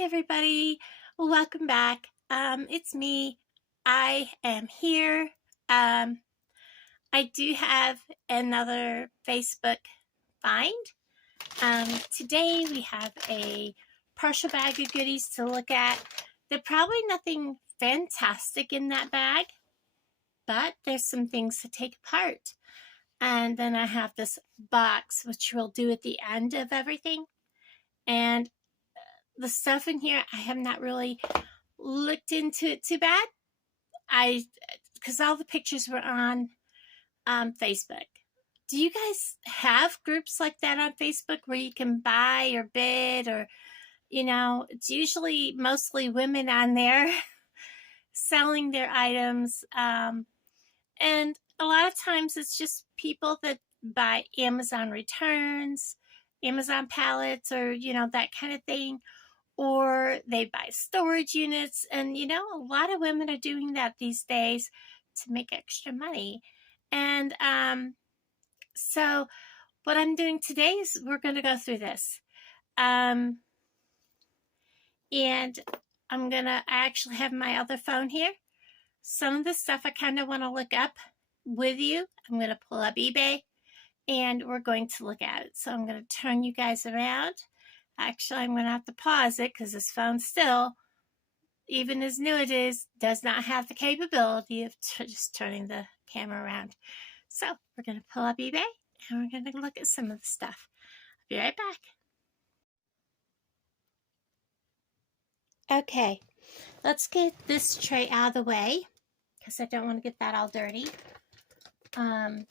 Hi everybody, welcome back. It's me. I am here. Um, I do have another Facebook find. Today we have a partial bag of goodies to look at. There's probably nothing fantastic in that bag, but there's some things to take apart. And then I have this box, which we'll do at the end of everything. And the stuff in here, I have not really looked into it too bad. Because all the pictures were on Facebook. Do you guys have groups like that on Facebook where you can buy or bid, or it's usually mostly women on there selling their items, and a lot of times it's just people that buy Amazon returns, Amazon pallets, or that kind of thing, or they buy storage units. And a lot of women are doing that these days to make extra money. And so what I'm doing today is we're going to go through this, and I actually have my other phone here. Some of the stuff I kind of want to look up with you. I'm going to pull up eBay and we're going to look at it. So I'm going to turn you guys around. Actually, I'm going to have to pause it because this phone still, even as new it is, does not have the capability of just turning the camera around. So we're going to pull up eBay and we're going to look at some of the stuff. I'll be right back. Okay, let's get this tray out of the way because I don't want to get that all dirty. And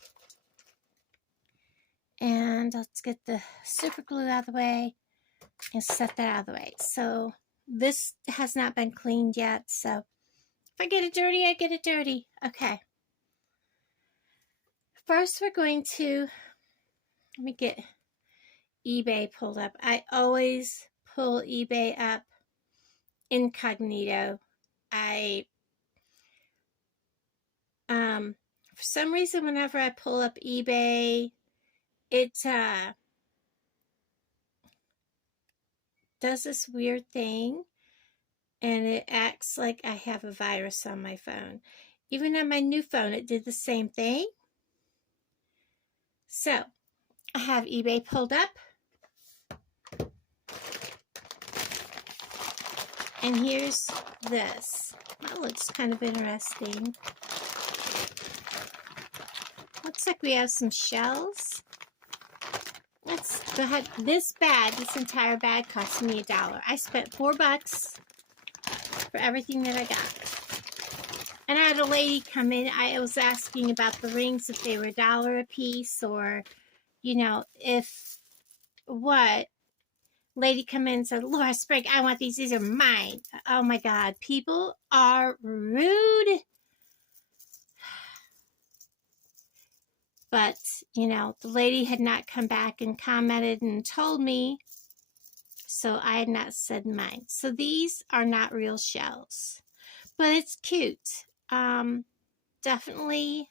let's get the super glue out of the way and set that out of the way. So this has not been cleaned yet, so if I get it dirty, I get it dirty. Okay. First, we're going to, let me get eBay pulled up. I always pull eBay up incognito. For some reason, whenever I pull up eBay, it does this weird thing, and it acts like I have a virus on my phone. Even on my new phone, it did the same thing. So, I have eBay pulled up. And here's this. That looks kind of interesting. Looks like we have some shells. Let's go ahead. This entire bag cost me $1. I spent $4 for everything that I got. And I had a lady come in. I was asking about the rings, if they were $1 a piece, or, if what. Lady come in and said, Laura Sprague, I want these. These are mine. Oh my God. People are rude. But, the lady had not come back and commented and told me, so I had not said mine. So these are not real shells, but it's cute. Definitely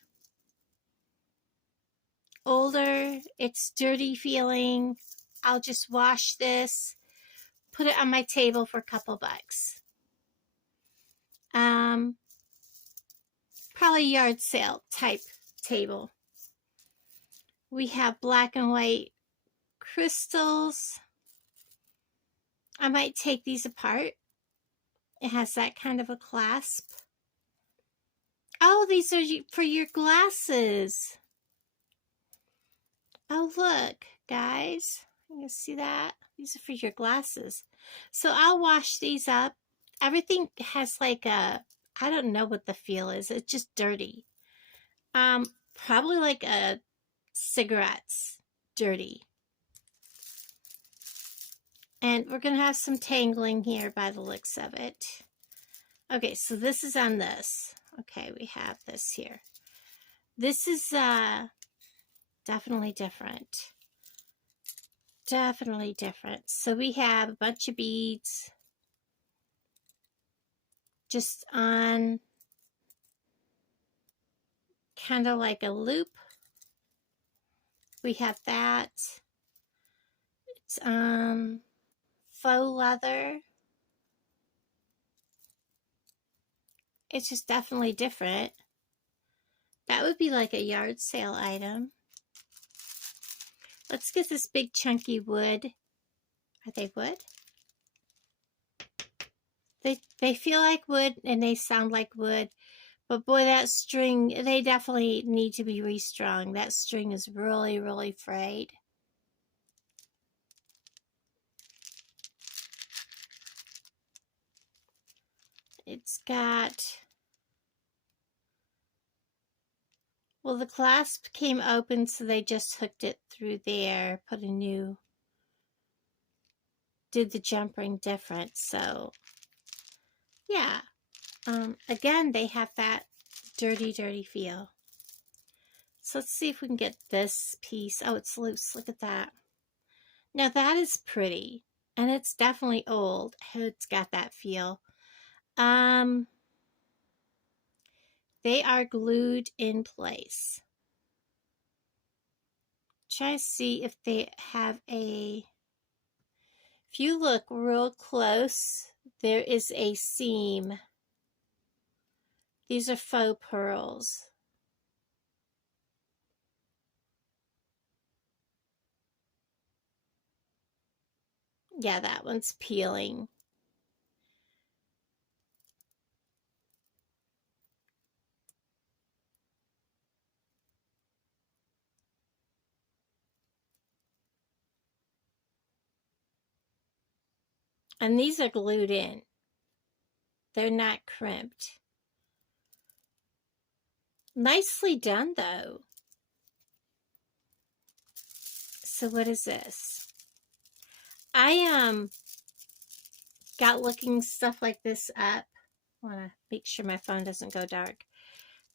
older. It's dirty feeling. I'll just wash this, put it on my table for a couple bucks. Probably yard sale type table. We have black and white crystals. I might take these apart. It has that kind of a clasp. Oh, these are for your glasses. Oh, look, guys. You can see that? These are for your glasses. So I'll wash these up. Everything has like a, I don't know what the feel is. It's just dirty. Probably like a cigarette's dirty. And we're going to have some tangling here by the looks of it. Okay, so this is on this. Okay, we have this here. This is definitely different. Definitely different. So we have a bunch of beads just on kind of like a loop. We have that. It's faux leather. It's just definitely different. That would be like a yard sale item. Let's get this big chunky wood. Are they wood? They feel like wood and they sound like wood. But boy, that string, they definitely need to be restrung. That string is really, really frayed. It's got, well, the clasp came open, so they just hooked it through there, put a new, did the jump ring different. So, yeah. Again, they have that dirty, dirty feel. So let's see if we can get this piece. Oh, it's loose. Look at that. Now that is pretty. And it's definitely old. It's got that feel. They are glued in place. Try to see if they have a... If you look real close, there is a seam. These are faux pearls. Yeah, that one's peeling. And these are glued in. They're not crimped. Nicely done, though. So what is this? I got looking stuff like this up. I want to make sure my phone doesn't go dark.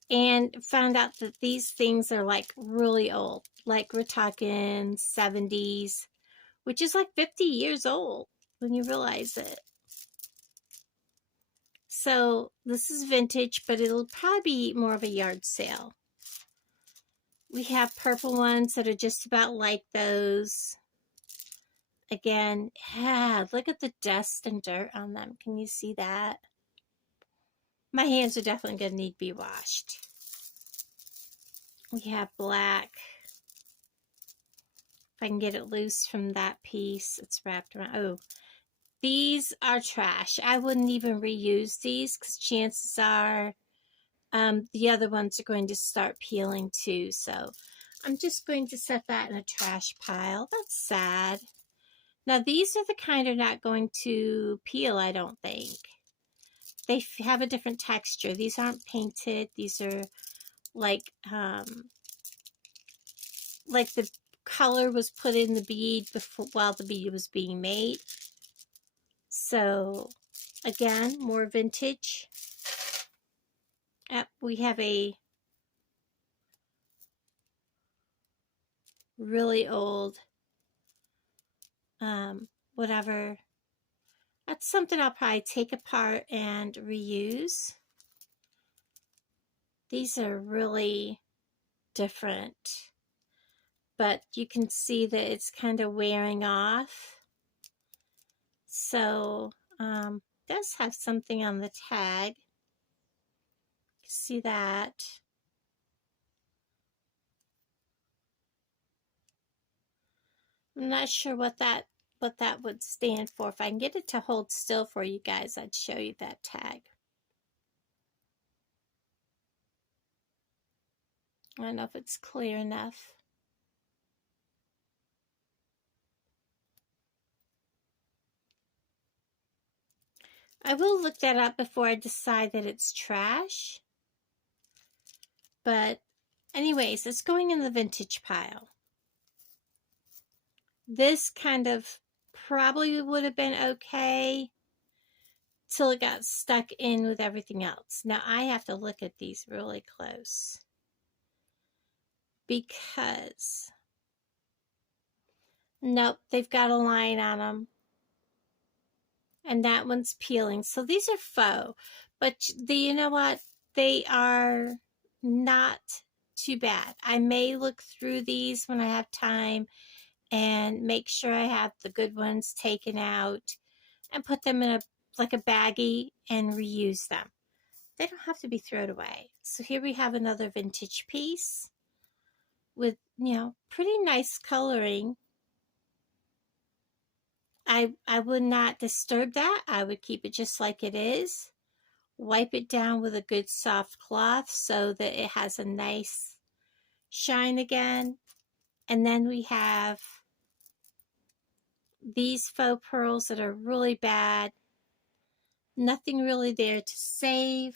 And found out that these things are like really old. Like we're talking 70s, which is like 50 years old when you realize it. So this is vintage, but it'll probably be more of a yard sale. We have purple ones that are just about like those. Again, yeah, look at the dust and dirt on them. Can you see that? My hands are definitely going to need to be washed. We have black. If I can get it loose from that piece, it's wrapped around. Oh, these are trash. I wouldn't even reuse these because chances are the other ones are going to start peeling too. So I'm just going to set that in a trash pile. That's sad. Now these are the kind of not going to peel, I don't think. They have a different texture. These aren't painted. These are like the color was put in the bead before while the bead was being made. So again, more vintage. We have a really old whatever. That's something I'll probably take apart and reuse. These are really different, but you can see that it's kind of wearing off. So it does have something on the tag. See that? I'm not sure what that would stand for. If I can get it to hold still for you guys, I'd show you that tag. I don't know if it's clear enough. I will look that up before I decide that it's trash. But anyways, it's going in the vintage pile. This kind of probably would have been okay till it got stuck in with everything else. Now I have to look at these really close because nope, they've got a line on them. And that one's peeling. So these are faux, but you know what? They are not too bad. I may look through these when I have time and make sure I have the good ones taken out and put them in like a baggie and reuse them. they don't have to be thrown away. So here we have another vintage piece with, you know, pretty nice coloring. I would not disturb that. I would keep it just like it is. Wipe it down with a good soft cloth so that it has a nice shine again. And then we have these faux pearls that are really bad. Nothing really there to save.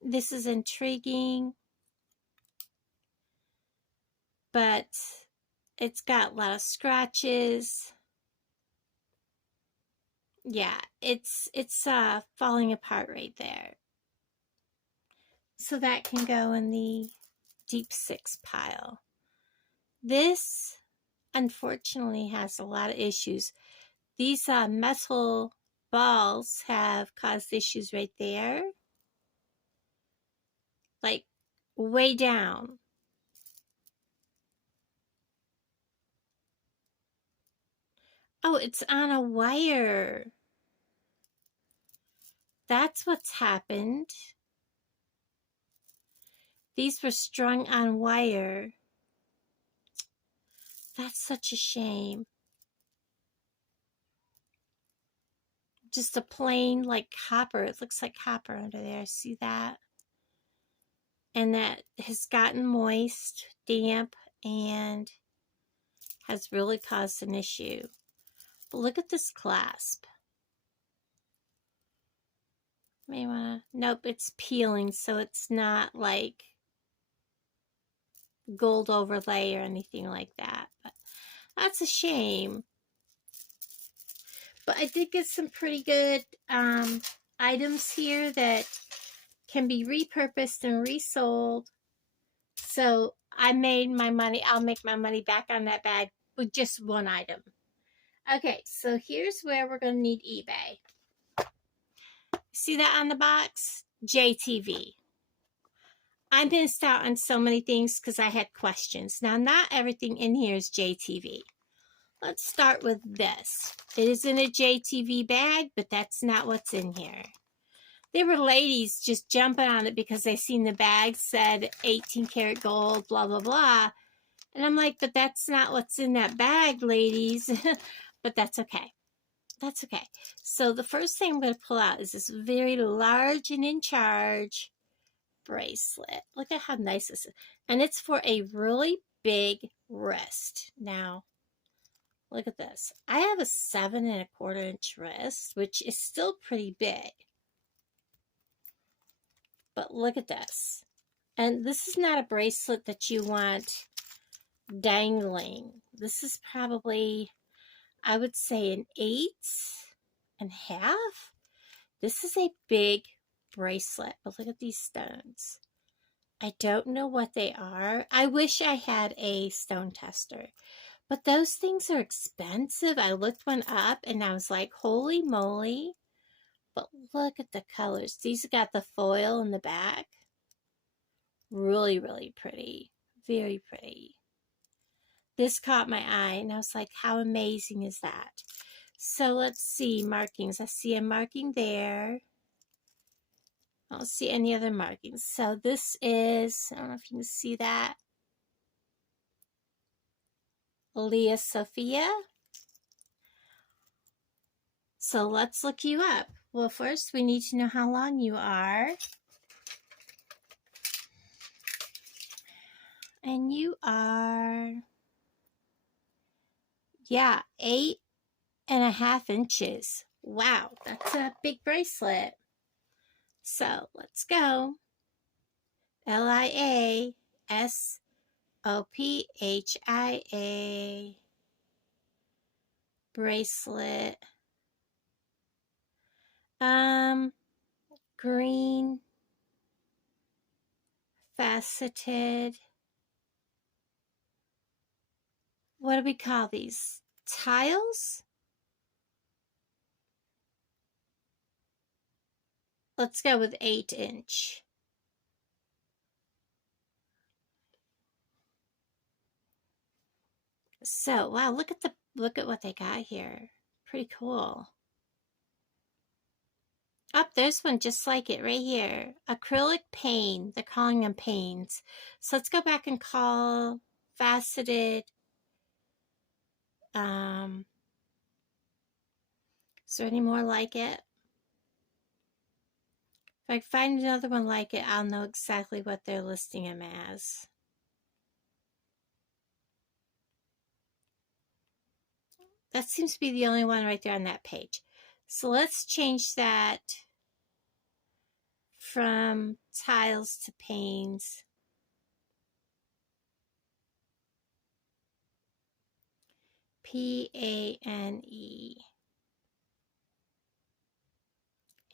This is intriguing, but it's got a lot of scratches. Yeah, it's falling apart right there. So that can go in the deep 6 pile. This, unfortunately, has a lot of issues. These metal balls have caused issues right there. Like, way down. Oh, it's on a wire. That's what's happened. These were strung on wire. That's such a shame. Just a plain, like, copper. It looks like copper under there. See that? And that has gotten moist, damp, and has really caused an issue. But look at this clasp. May wanna, nope, it's peeling, so it's not like gold overlay or anything like that. But that's a shame. But I did get some pretty good items here that can be repurposed and resold. So I made my money. I'll make my money back on that bag with just one item. Okay, so here's where we're going to need eBay. See that on the box? JTV. I missed out on so many things because I had questions. Now, not everything in here is JTV. Let's start with this. It is in a JTV bag, but that's not what's in here. There were ladies just jumping on it because they seen the bag said 18 karat gold, blah, blah, blah. And I'm like, but that's not what's in that bag, ladies. But that's okay. That's okay. So the first thing I'm going to pull out is this very large and in charge bracelet. Look at how nice this is. And it's for a really big wrist. Now, look at this. I have a 7 1/4 inch wrist, which is still pretty big. But look at this. And this is not a bracelet that you want dangling. This is probably, I would say, an 8 1/2. This is a big bracelet, but look at these stones. I don't know what they are. I wish I had a stone tester, but those things are expensive. I looked one up and I was like, holy moly. But look at the colors. These got the foil in the back. Really, really pretty. Very pretty. This caught my eye and I was like, how amazing is that? So let's see markings. I see a marking there. I don't see any other markings. So this is, I don't know if you can see that, Leah Sophia. So let's look you up. Well, first we need to know how long you are. And you are, yeah, 8 1/2 inches. Wow, that's a big bracelet. So let's go. LIASOPHIA bracelet. Green faceted. What do we call these? Tiles? Let's go with 8 inch. So, wow, look at what they got here. Pretty cool. Oh, there's one just like it right here. Acrylic pane. They're calling them panes. So let's go back and call faceted. Is there any more like it? If I find another one like it, I'll know exactly what they're listing them as. That seems to be the only one right there on that page. So let's change that from tiles to panes. P-A-N-E.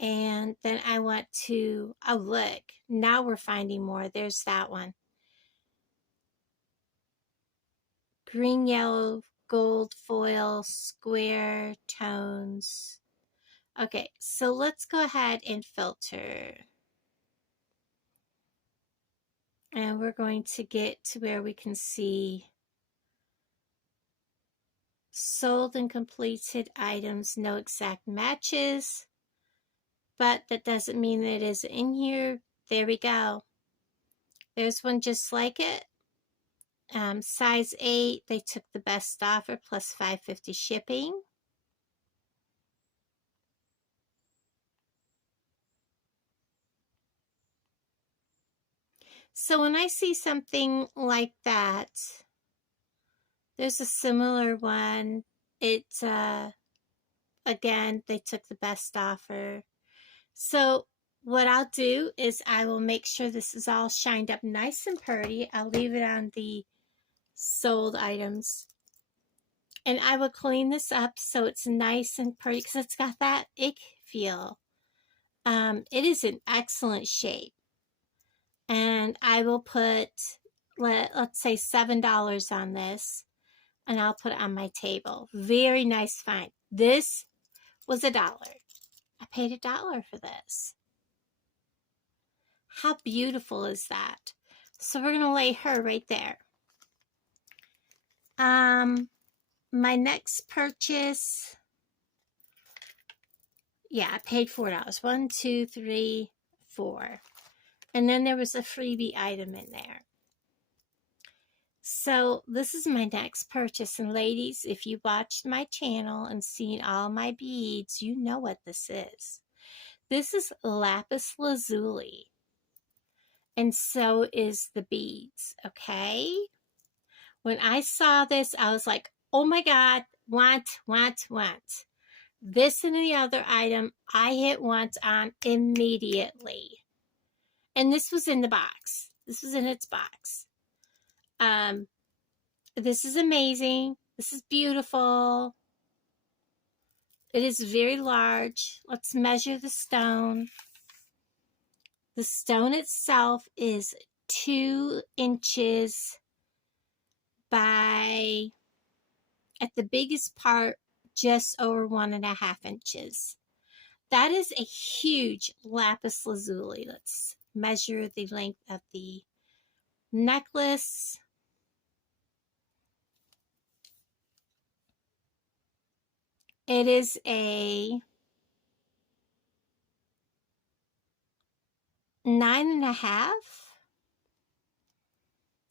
And then I want to, oh look, now we're finding more. There's that one. Green, yellow, gold foil, square tones. Okay, so let's go ahead and filter. And we're going to get to where we can see sold and completed items, no exact matches. But that doesn't mean that it isn't in here. There we go. There's one just like it. Size 8, they took the best offer plus $5.50 shipping. So when I see something like that, there's a similar one. It's, again, they took the best offer. So what I'll do is I will make sure this is all shined up nice and pretty. I'll leave it on the sold items. And I will clean this up so it's nice and pretty because it's got that ick feel. It is in excellent shape. And I will put, let's say $7 on this. And I'll put it on my table. Very nice find. This was $1. I paid $1 for this. How beautiful is that? So we're going to lay her right there. My next purchase, yeah, I paid $4. 1, 2, 3, 4. And then there was a freebie item in there. So this is my next purchase. And ladies, if you watched my channel and seen all my beads, you know what this is. This is lapis lazuli. And so is the beads, okay? When I saw this, I was like, oh my God, want. This and the other item, I hit want on immediately. And this was in the box. This was in its box. This is amazing. This is beautiful. It is very large. Let's measure the stone. The stone itself is 2 inches by, at the biggest part, just over 1.5 inches. That is a huge lapis lazuli. Let's measure the length of the necklace. It is a 9.5.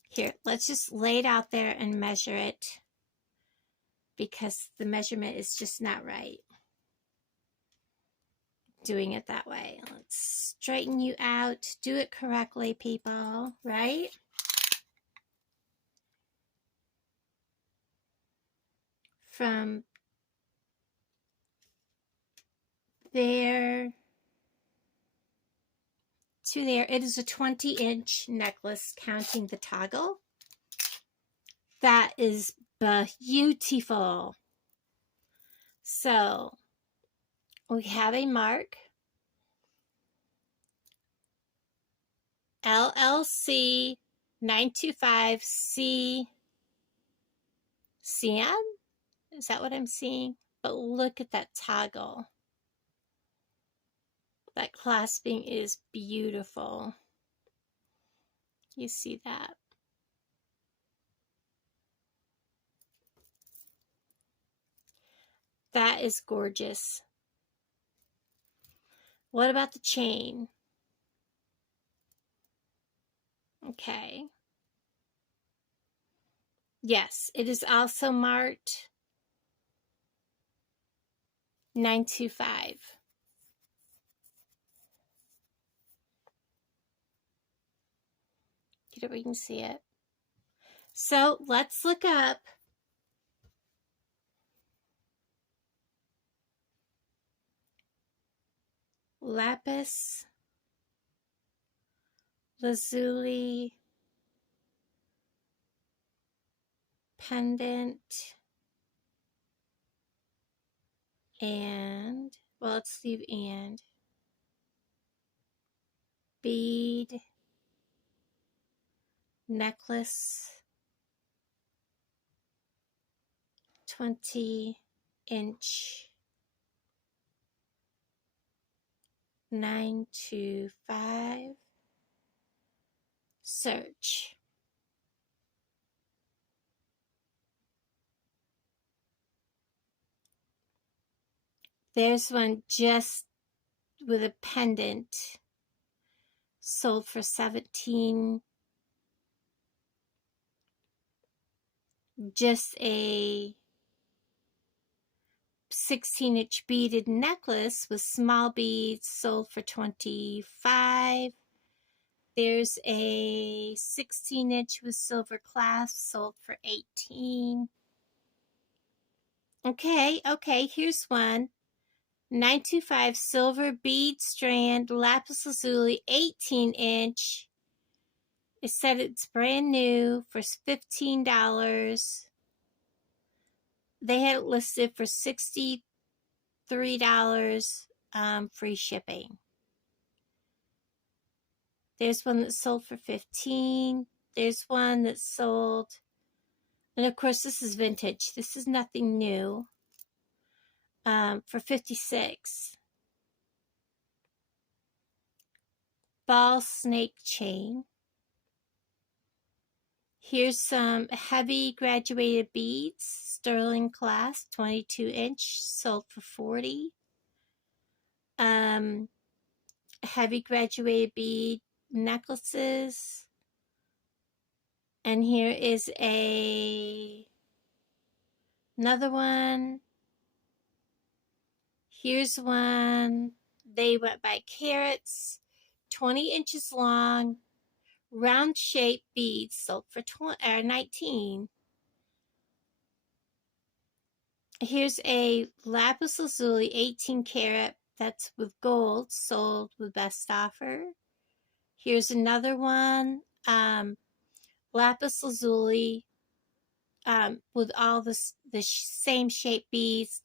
Here, let's just lay it out there and measure it because the measurement is just not right. Doing it that way. Let's straighten you out. Do it correctly, people, right? From there to there, it is a 20-inch necklace counting the toggle. That is beautiful. So we have a mark. LLC 925C CM? Is that what I'm seeing? But look at that toggle. That clasping is beautiful. You see that? That is gorgeous. What about the chain? Okay. Yes, it is also marked 925. Get it where you can see it. So let's look up lapis lazuli pendant and, well, let's leave and, bead necklace 20-inch 925. Search. There's one just with a pendant, sold for 17. Just a 16-inch beaded necklace with small beads, sold for 25. There's a 16-inch with silver clasp, sold for 18. Okay, here's one. 925 silver bead strand lapis lazuli 18-inch. It said it's brand new for $15. They had it listed for $63, free shipping. There's one that sold for 15. There's one that sold, and of course this is vintage. This is nothing new. For 56. Ball snake chain. Here's some heavy graduated beads, sterling class, 22-inch, sold for 40. Heavy graduated bead necklaces. And here is another one. Here's one. They went by carats, 20 inches long, round shaped beads, sold for 19. Here's a lapis lazuli 18 karat that's with gold, sold with best offer. Here's another one, lapis lazuli with all the same shape beads.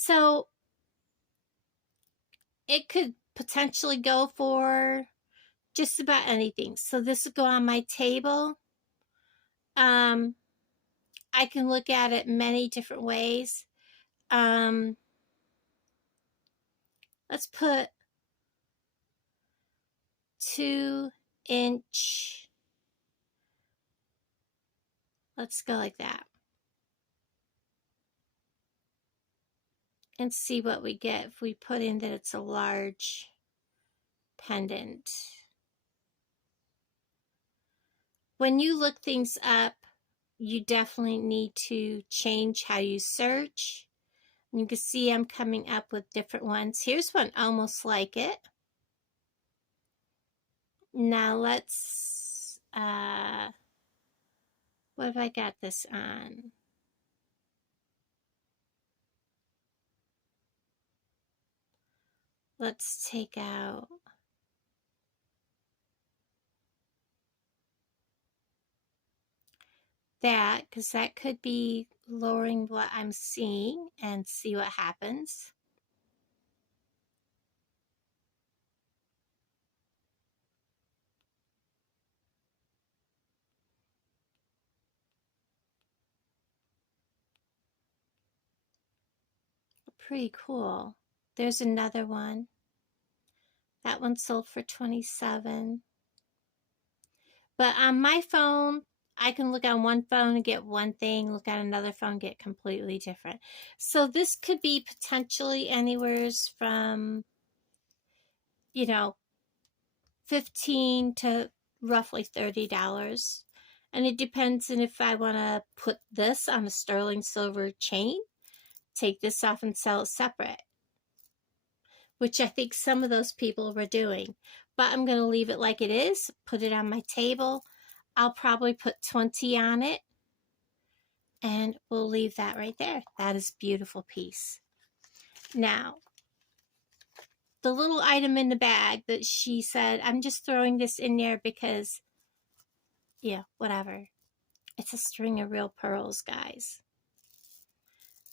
So it could potentially go for just about anything. So this would go on my table. I can look at it many different ways. Let's put 2-inch. Let's go like that. And see what we get if we put in that it's a large pendant. When you look things up, you definitely need to change how you search. You can see I'm coming up with different ones. Here's one almost like it. Now let's, what have I got this on? Let's take out that, because that could be lowering what I'm seeing, and see what happens. Pretty cool. There's another one. That one sold for 27. But on my phone, I can look on one phone and get one thing, look at another phone, get completely different. So this could be potentially anywhere from you know, $15 to roughly $30. And it depends on if I want to put this on a sterling silver chain, take this off and sell it separate, which I think some of those people were doing. But I'm going to leave it like it is, put it on my table. I'll probably put 20 on it, and we'll leave that right there. That is a beautiful piece. Now, the little item in the bag that she said, I'm just throwing this in there because, yeah, whatever. It's a string of real pearls, guys.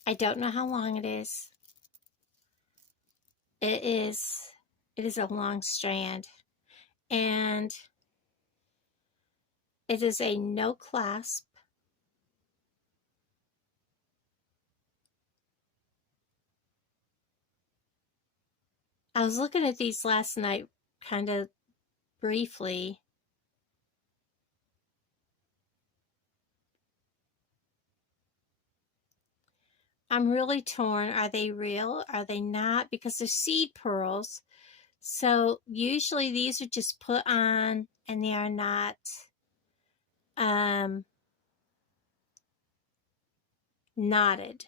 I don't know how long it is. It is a long strand, and it is a no clasp. I was looking at these last night kind of briefly. I'm really torn. Are they real? Are they not? Because they're seed pearls. So usually these are just put on and they are not knotted.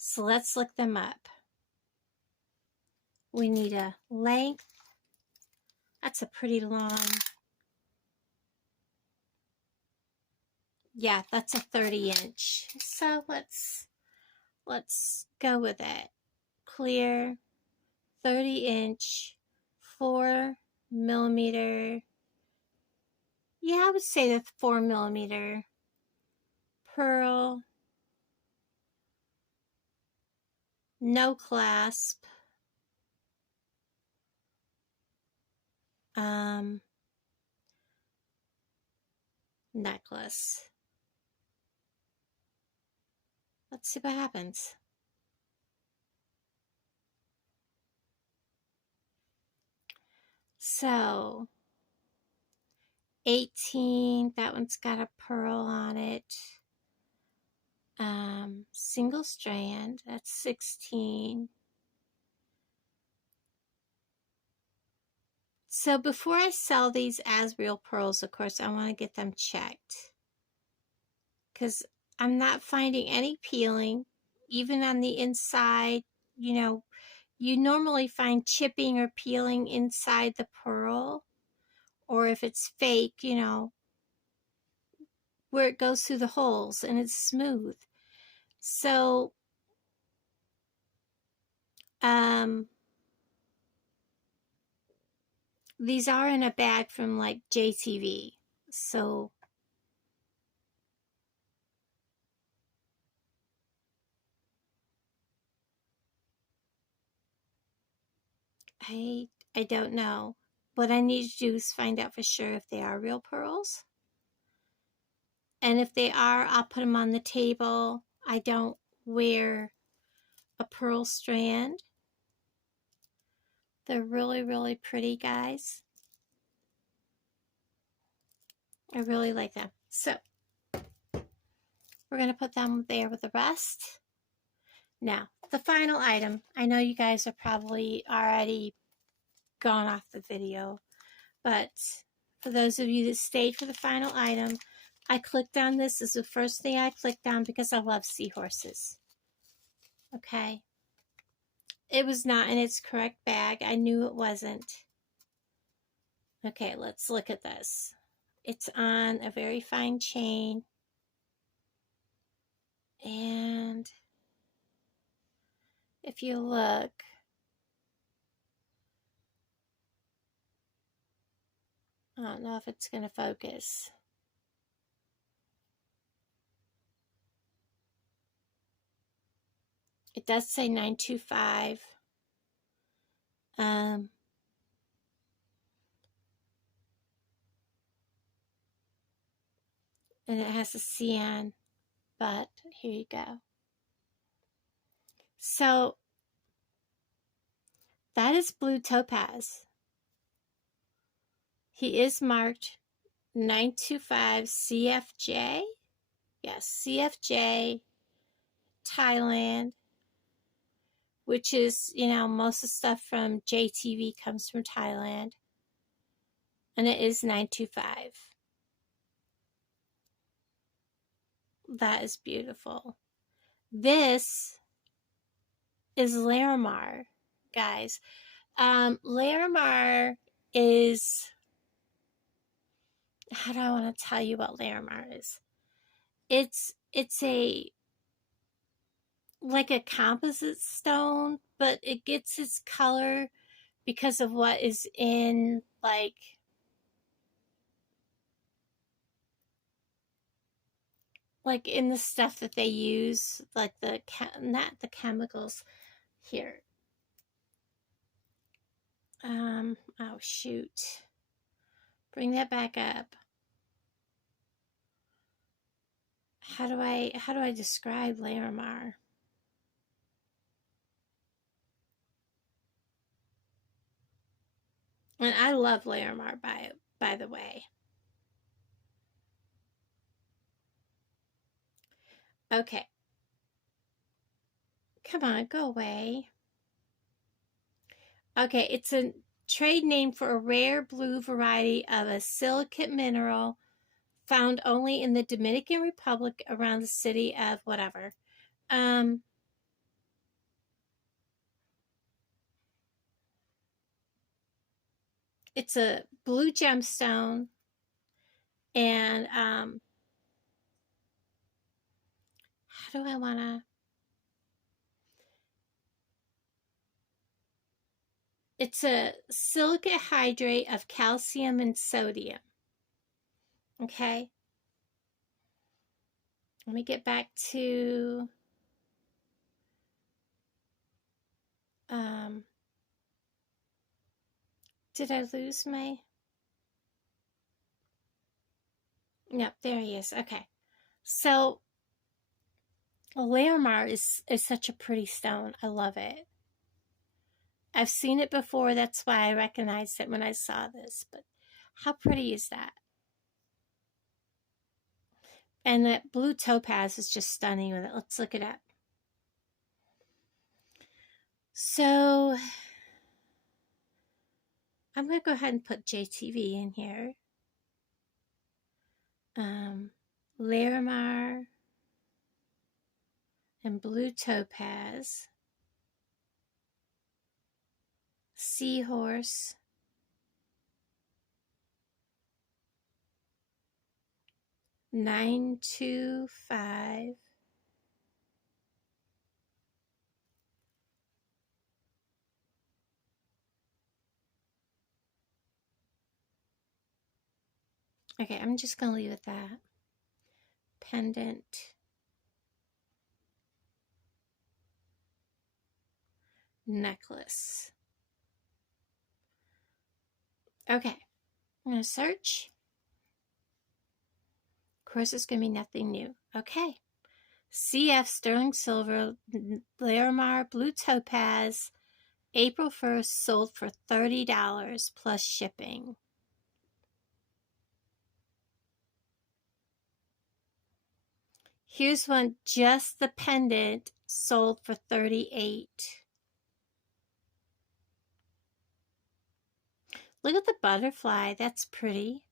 So let's look them up. We need a length. That's a pretty long. Yeah, that's a 30-inch. So let's go with it. Clear, 30-inch, 4mm. Yeah, I would say that's 4mm pearl, no clasp. Necklace. Let's see what happens. So 18, that one's got a pearl on it. Single strand, that's 16. So before I sell these as real pearls, of course, I want to get them checked, because I'm not finding any peeling, even on the inside. You know, you normally find chipping or peeling inside the pearl, or if it's fake, you know, where it goes through the holes and it's smooth. So, these are in a bag from like JTV. So, I don't know. What I need to do is find out for sure if they are real pearls. And if they are, I'll put them on the table. I don't wear a pearl strand. They're really, really pretty, guys. I really like them. So, we're going to put them there with the rest. Now, the final item. I know you guys are probably already gone off the video, but for those of you that stayed for the final item, I clicked on this. This is the first thing I clicked on because I love seahorses. Okay. It was not in its correct bag. I knew it wasn't. Okay, let's look at this. It's on a very fine chain. And if you look, I don't know if it's going to focus. It does say 925. And it has a CN, but here you go. So that is blue topaz. He is marked 925 CFJ. Yes, CFJ Thailand, which is, you know, most of the stuff from JTV comes from Thailand. And it is 925. That is beautiful. This is Larimar, guys. Larimar is, how do I want to tell you what Larimar is? It's a, like a composite stone, but it gets its color because of what is in, like in the stuff that they use, like not the chemicals here. Oh shoot. Bring that back up. How do I describe Larimar? And I love Larimar by the way. Okay. Come on, go away. Okay, it's a trade name for a rare blue variety of a silicate mineral found only in the Dominican Republic around the city of whatever. It's a blue gemstone, and how do I want to? It's a silicate hydrate of calcium and sodium. Okay. Let me get back to did I lose my? Yep, there he is. Okay. So Larimar is such a pretty stone. I love it. I've seen it before. That's why I recognized it when I saw this. But how pretty is that? And that blue topaz is just stunning with it. Let's look it up. So I'm going to go ahead and put JTV in here. Larimar and blue topaz. Seahorse. $925. Okay, I'm just going to leave it at that. Pendant. Necklace. Okay, I'm going to search. Of course, it's going to be nothing new. Okay. CF Sterling Silver, Larimar Blue Topaz, April 1st, sold for $30 plus shipping. Here's one, just the pendant, sold for $38. Look at the butterfly. That's pretty.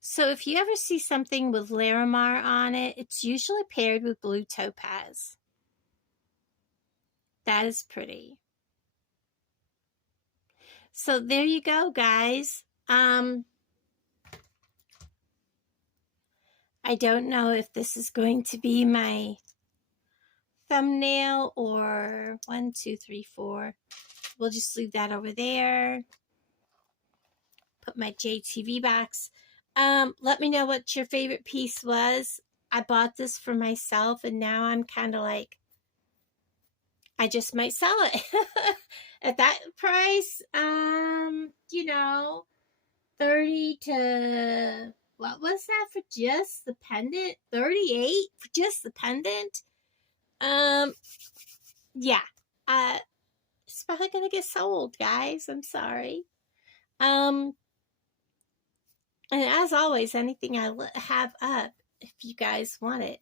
So if you ever see something with Larimar on it, it's usually paired with blue topaz. That is pretty. So there you go, guys. I don't know if this is going to be my thumbnail or 1, 2, 3, 4. We'll just leave that over there. Put my JTV box. Let me know what your favorite piece was. I bought this for myself, and now I'm kind of like, I just might sell it at that price. You know, 30 to, what was that for just the pendant? 38 for just the pendant. Yeah. It's probably gonna get sold, guys. I'm sorry. And as always, anything I have up, if you guys want it,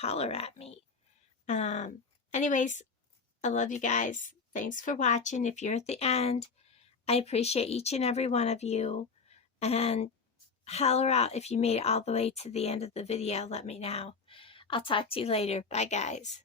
holler at me. Anyways, I love you guys. Thanks for watching. If you're at the end, I appreciate each and every one of you. And holler out if you made it all the way to the end of the video. Let me know. I'll talk to you later. Bye, guys.